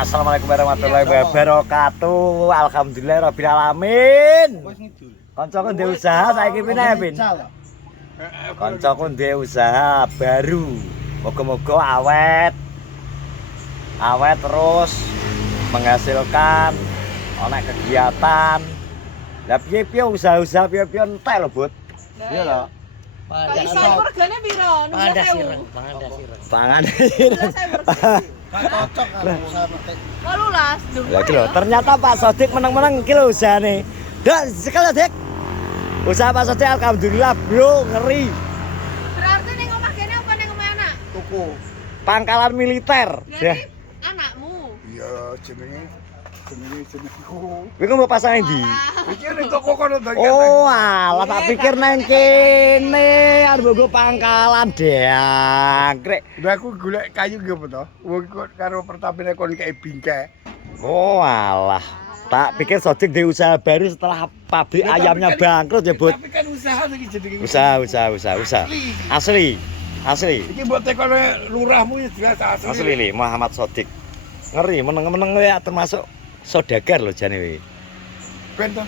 Assalamualaikum warahmatullahi wabarakatuh. Alhamdulillah rabbil alamin. Kancaku ndek usaha saiki pine ya, Pin? Kancaku ndek usaha baru. Moga-moga awet. Awet terus menghasilkan ana kegiatan. Lah piye-piye usaha-usaha piye-piye entek lho, Bud. Iya lho. Iso regane piro? 16.000. Pangan sireng. Cocok karo usaha petik. 18. Lah iki lho, ternyata Pak Sodik meneng-meneng iki lho usahane. Dak sekali Dik. Usaha Pak Sodik alhamdulillah, Bro, ngeri. Berarti ning omah kene apa ning omah anak? Tuku. Pangkalan militer. Ya. Berarti anakmu. Iya, jenenge jenengku. Kuwi kok mbok pasang ndi? Iki ning toko kono to. Oh, alah tak pikir nang kene arep nggo pangkalan deangkrek. Lah aku golek kayu ki apa to? Wong kok karo pertamine kon kei bingkai. Oh, alah. Tak pikir Sodik di usaha baru setelah pabrik ayamnya bangkrut ya, Bud. Tapi kan usaha iki jenenge. Usaha. Asli. Iki mbok tekone lurahmu ya jelas asli. Asli li Muhammad Sodik. Ngeri meneng-meneng ya termasuk saudagar lho jane kuwi. Ben to.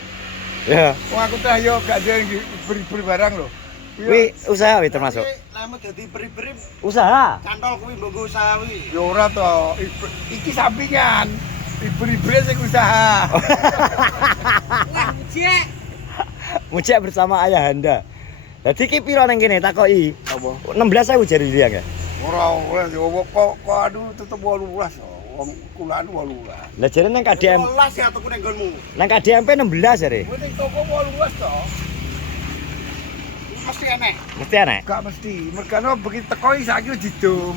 Ya, Wong aku teh yo gak ada beri barang lho. kuwi usaha kuwi termasuk. Lama dadi beri-beri Usaha. cantol kuwi mbok usaha kuwi. Ya ora to. Iki sampingan. Beri-beri sing usaha. Wah, jek. Mujak bersama ayahanda. Dadi ki piro nang kene takoki? Apa? 16.000 jari dia ya. Ora yo kok aduh tetep 18. Wong kulaan 18. Lah jare nang KDM 18 ya tuku ning nggonmu. nang KDMP 16 jare. Kowe ning toko 18 to. Mesti enek. Mesti enek. Gak mesti. Mergane begitu teko iki saiki didum.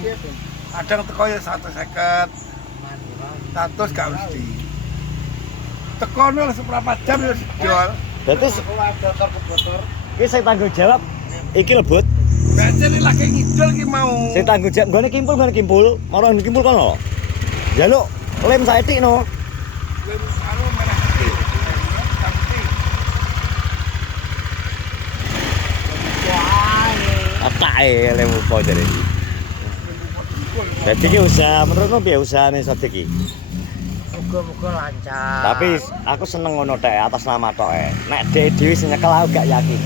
Kadang teko ya 150. 100 gak mesti. Teko nol seberapa jam ya jual. Berarti iki sing tanggung jawab iki lho, Bud. Becen lagi ngidul ki mau. Sing tanggung jawab nggone kimpul. Maro kimpul kono. Jaluk lem saetik no. Anu meneh iki. Atake lem opo jare. Dadi ki usaha menurutmu piye usahane Sodik iki? Muga-muga lancar. Tapi aku seneng ngono tek atas nama tok e. Nek dhek dhewe sing nyekel aku gak yakin.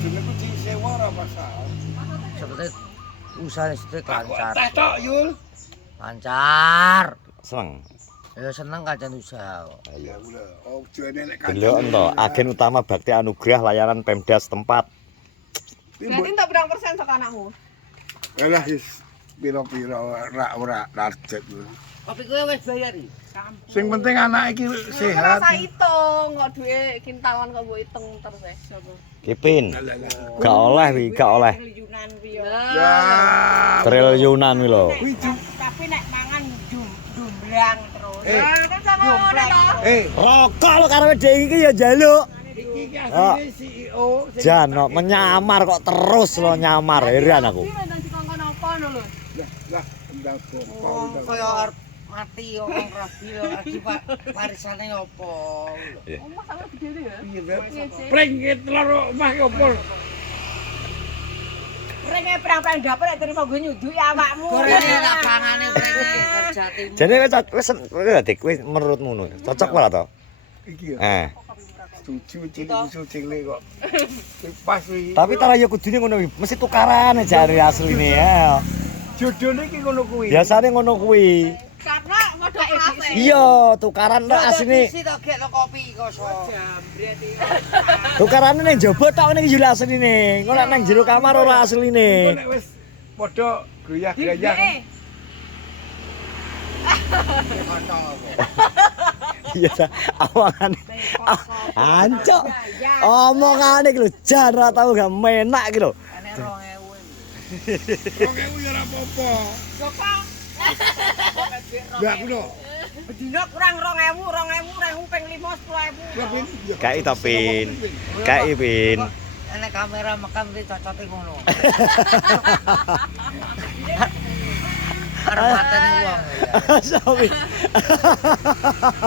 Jenengku disewa ora masalah. Seperti usaha sedek lancar. Teh tok Yul. Lancar. Seneng. Ya seneng kacan usaha. Ya udah. Oh, jane nek Delok ento agen utama Bakti Anugrah layanan Pemda setempat. Berarti entuk berapa persen sak anakmu? Alah wis piro-piro ora target. Kopi kowe wis bayar iki. Sing penting anak iki sehat. Ora hitung, kok duwe kintalan kok mbok hitung terus wis. Kipin. Gak oleh wi, gak oleh. Triliunan Ya. Triliunan wi lho. Tapi nek mangan jumbrang terus. Eh. Kan sama ora to. Rokok lo karo dhek iki ya njaluk. Iki asline CEO Jano menyamar kok terus lo nyamar heran aku. Iki nang dikongkon apa ngono lho. lah ndang Wong kaya arep mati yo wong rabi yo lagi Pak warisane opo. Omah sampe gede ya. Iya, pring telur omah ki opo? Rene prang-prang dapur nek terima gue nyuduki awakmu. Gorene tak pangane prene kerjatimu. Jadi wis menurutmu ngono. Cocok ora to? Iki ya. Setuju cilik kok. Pas iki. Tapi tara ya kudune ngono kuwi. Mesti tukaran jare asline ya. Jodone iki ngono kuwi. Biasane ngono kuwi. Karena modal kafe. Iya, tukaran tok asline. Isi tok gek kopi koso. Tukarane ning jaba tok ning yo asline. Kok nang jero kamar ora asline. Nek wis padha goyah-goyah. Iya ta, awangane. Ancok. Omongane iki lho jan ora tau gak menak iki lho. Enek 2000. Oke ku ya ora apa-apa. Bapak. Lah aku lho. Bedino kurang 2000 ping 5 10.000. Kai to, Pin. Kai, Pin. Enek kamera makam iki cocote ngono. Arep mateni wong. Sawi.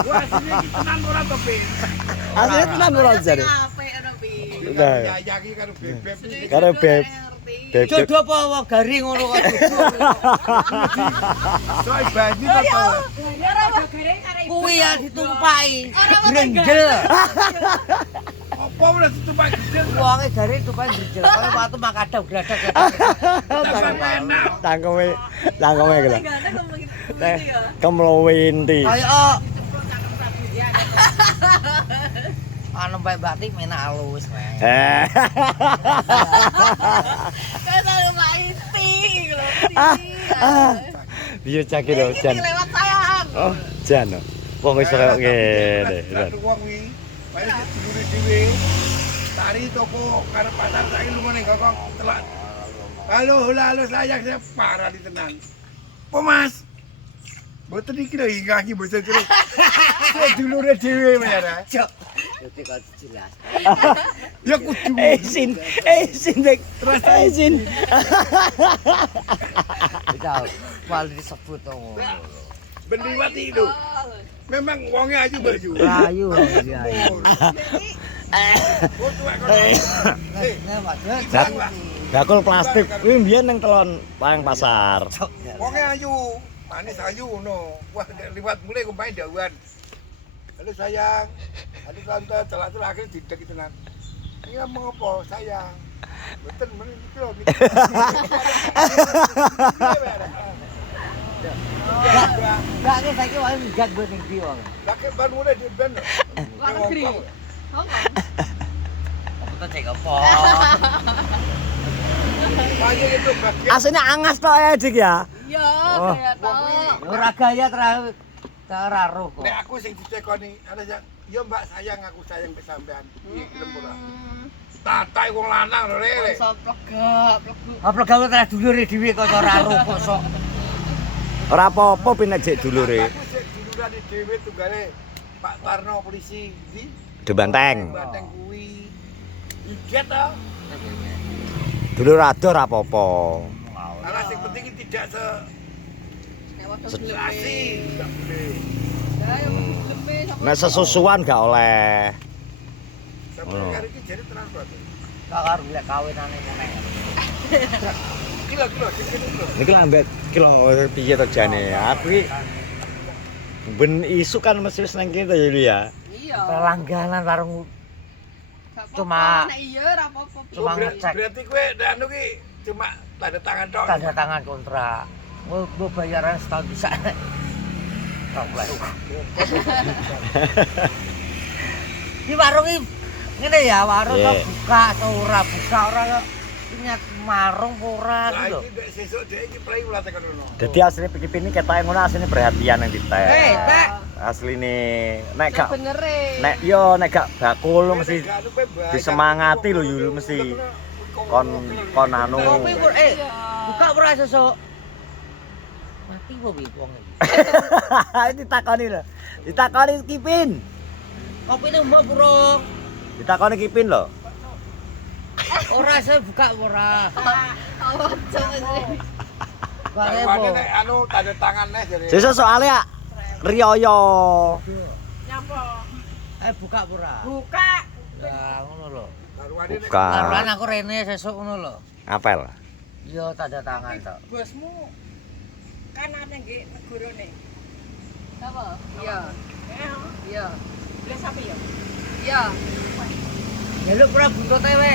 Wah, sini iki tenan ora to, Pin. Asline tenan ora jare. Apik ngono pi. Nah, Ya iki karo bebek. karo beb. Bebek. Jodoh apa wong garing ngono kok jodoh. Soal banyu apa? Kuwi ya ditumpaki. Grenjel. Apa udah tutup gede? Wonge garing tumpaki grenjel. Kaya watu makadam gladak. Tangkeme gitu. Kemlowinti. Kaya anu bae batik menak alus. Eh. Biar caki lho, Jan. Lewat sayang. Oh, Jan. Wong iso kaya ngene. Satu wong wi, paling dulure dhewe. Tari toko karep pasar saiki lumane gak telak. Halo sayang saya parah di tenan. Po Mas. Mboten iki lho ingkang iki mboten terus. Dulure dhewe menara. Cok. Dadi kok jelas. Ya kudu. Izin, Dek. Izin. Udah malah disebut ngono. Ben liwat itu. Memang wonge ayu baju. Rayu ya. Bakul plastik kuwi mbiyen ning telon Payang Pasar. Wonge ayu, manis ayu ngono. Wah liwat mulai kumpae dawan. Halo sayang. Halo tante, celak-celak akhir didek tenan. Iya mau apa sayang? Mboten men iki lho. Enggak nek saiki wae migat gue ning ndi wong. Lah ke ban mulai di ben. Luar negeri. Apa to cek apa? Banyak itu bagian. Asline angas tok ya, Dik ya. Iya, Oh. kayak tau. Ora gaya terakhir. Ora roh kok. Nek aku sing ditekoni, ada yang, "Ya Mbak, sayang aku sayang ke sampean." Iki gelem ora. Tatai wong lanang lho, Rek. Iso plegak, plegu. Apa gawe terus dulure dhewe kok ora roh kok sok. Ora apa-apa pinek jek dulure. Aku sik dulurane dhewe tunggale Pak Tarno polisi di De Banteng. Banteng kuwi. Ijet to. Dulur ado ora apa-apa. Karena sing penting tidak Lewat asih. Enggak boleh. Ya, yang leme sama. Nek sesusuan gak oleh. Sampai hari ini jadi transport. Gak karo golek kawinane meneh. Kilo sini kilo. Niki lambat kilo piye to jane. Aku iki ben isu kan mesti wis nang kene to ya. Iya. Langganan warung Gak apa-apa, Cuma- nek iya ora apa-apa. Cuma ngecek. Berarti kowe anu ki cuma tanda tangan tok. tanda tangan kontrak. Gue bayaran setahun bisa. Di warung ini ngene ya, warung Yeah. kok buka atau ora buka ora punya marung ora Lah gitu. iki nek sesuk dhek iki play ulah tekan ngono. Dadi asline pikir-pikir ketoke ngono asline perhatian yang ditek. Tek. Asline nek gak Bener e. nek gak bakul mesti disemangati lho Yul mesti kon anu. Kopi pur buka ora sesuk. Mati kok iki wong iki. Ditakoni lho. Ditakoni Kipin. Kopine mbok pura. Ditakoni Kipin lho. Ora saya buka ora. Awas coba. Wane nek anu tanda tangan neh jare. Sesuk soalé ya riyaya. Nyapa? Buka ora. Buka. Lah ngono lho. Baruane nek Buka. Karuan aku rene sesuk ngono lho. Apel. Iya tanda tangan tok. Bosmu kan ana nggih negorone. Apa? Iya. Iya. Lah sapi ya? Iya. Ya lu pura buntute we.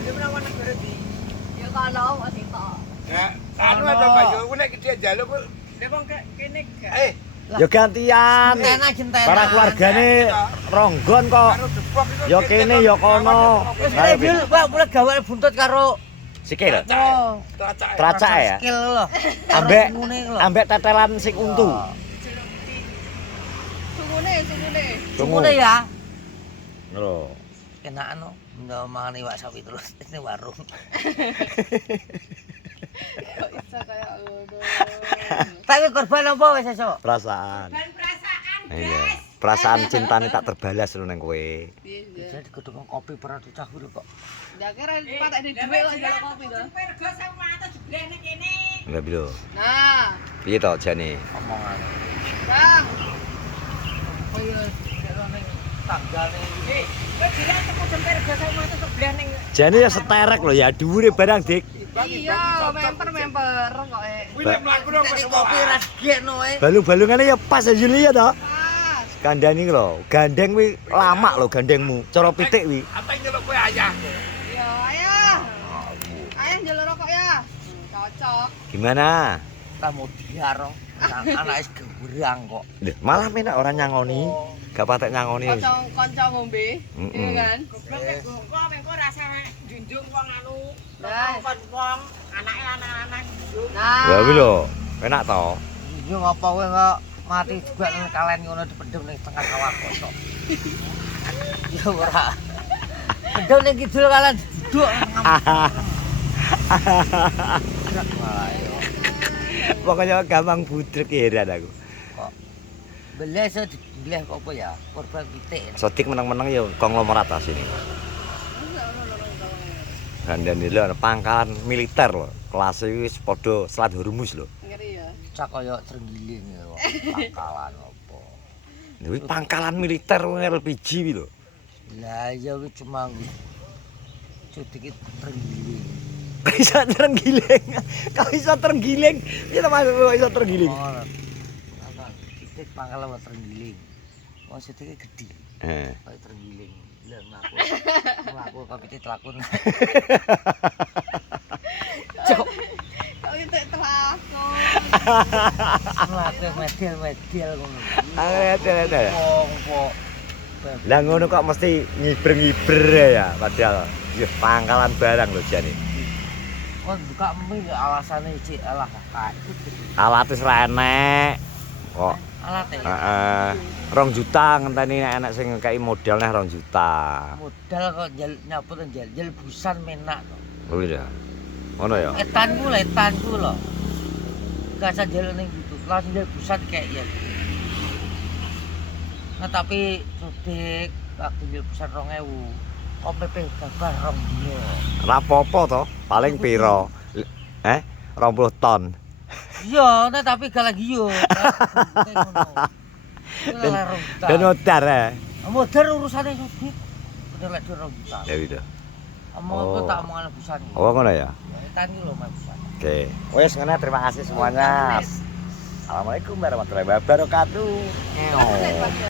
Dia pernah negara di. Ya kalau masih tok. ya anu apa Pak yo nek dia njaluk kok Dia wong kene gak. Ya gantian. Jentena. Para keluargane ronggon kok. karo depok itu. Ya kene ya kono. Wis Dul, Pak, mulai gawe buntut karo Sikil. oh, Tracak ya. skill lho. Ambek ngene lho. ambek tetelan sing untu. Sungune. Sungune ya. Lho. Enak anu, ndak mangan iwak sapi terus ini warung. Kok iso kaya ngono. Tapi korban apa wis sesuk? Perasaan. Dan perasaan, Iya. guys. Perasaan cintane tak terbalas lho nang kowe. Iya. Jadi gedung kopi pernah cah dulu kok. Ya kira patek di dhuwit kok njaluk kopi to. Pergo sama atas jeblene kene. Lha lho. Nah, Piye to jane? Omongan. Bang. Oh iya, kira ning tanggane iki. Kowe jiran teko jemper gasa mata sebelah ning. Jane ya seterek lho ya dhuwure barang Dik. Iya, memper kok. Kuwi nek mlaku dong Tadi kopi rasgekno Balung-balungane ya pas ya Julia to. Kandhani iki lho, gandeng kuwi lama lho gandengmu. Cara pitik kuwi. Apa nyeluk kowe ayah? Iya, ayah. Ayah njaluk rokok ya. Cocok. Gimana? Kamu diaro. Anak geurang kok. Lho, malah menak orang nyangoni. Gak patek nyangoni. Kanca ngombe. Iya kan? Goblok nek gongko mengko rasane junjung wong anu. Nah. Kon wong anake anak-anak junjung. Nah. Lah kuwi lho, enak to. Yo ngapa kowe kok mati juga ning kalen ngono dipendem ning tengah sawah kosok. Ya ora. Pendem ning kidul kalen duduk Pokoknya gampang budrek heran aku. kok. Belah iso dibelah kok apa ya? Korban pitik. Sodik menang-menang ya konglomerat asine. Gandane lho ana pangkalan militer lho. Kelas iki wis padha Selat Hormuz lho. Ngeri ya. Cak kaya trenggiling ya. Pangkalan apa. Lha kuwi pangkalan militer LPG kuwi lho. Lah ya kuwi cuma cutik trenggiling. Kok iso terenggiling? Kok iso terenggiling? Piye maksud kok iso terenggiling? Oh, titik pangkalan wae trenggiling. Wong sithike gedhi. Heeh. Kaya trenggiling. Lah mlaku kok pitik lakun. Cok. Kok itu telakon. Mlaku medel ngono. Ada. Wong kok Lah ngono kok mesti ngiber-ngiber ya padahal ya pangkalan barang lho jane. kon buka mie ya alasane cik alah kae. Alat wis ra enek. Kok Alate. heeh. 2 juta ngenteni nek enek sing ngekeki modal neh 2 juta. Modal kok nyaput njel busan menak to. Oh iya. Ngono ya. Etanku lho. Gak usah njel ning gitu. Langsung njel busan kayak ya. Nah tapi sudik aku njel busan 2000. Kok PP gabar 2 dino. Ora apa-apa to, paling piro? 20 ton. Iya, nah tapi gak lagi yo. Dan modar ya. Modar urusane sudik. Bener lek 2 juta. Ya gitu. Aku tak omongan busan. Oh ngono ya. Etanku lho mas busan. Oke. Wes ngene terima kasih semuanya. Assalamualaikum warahmatullahi wabarakatuh.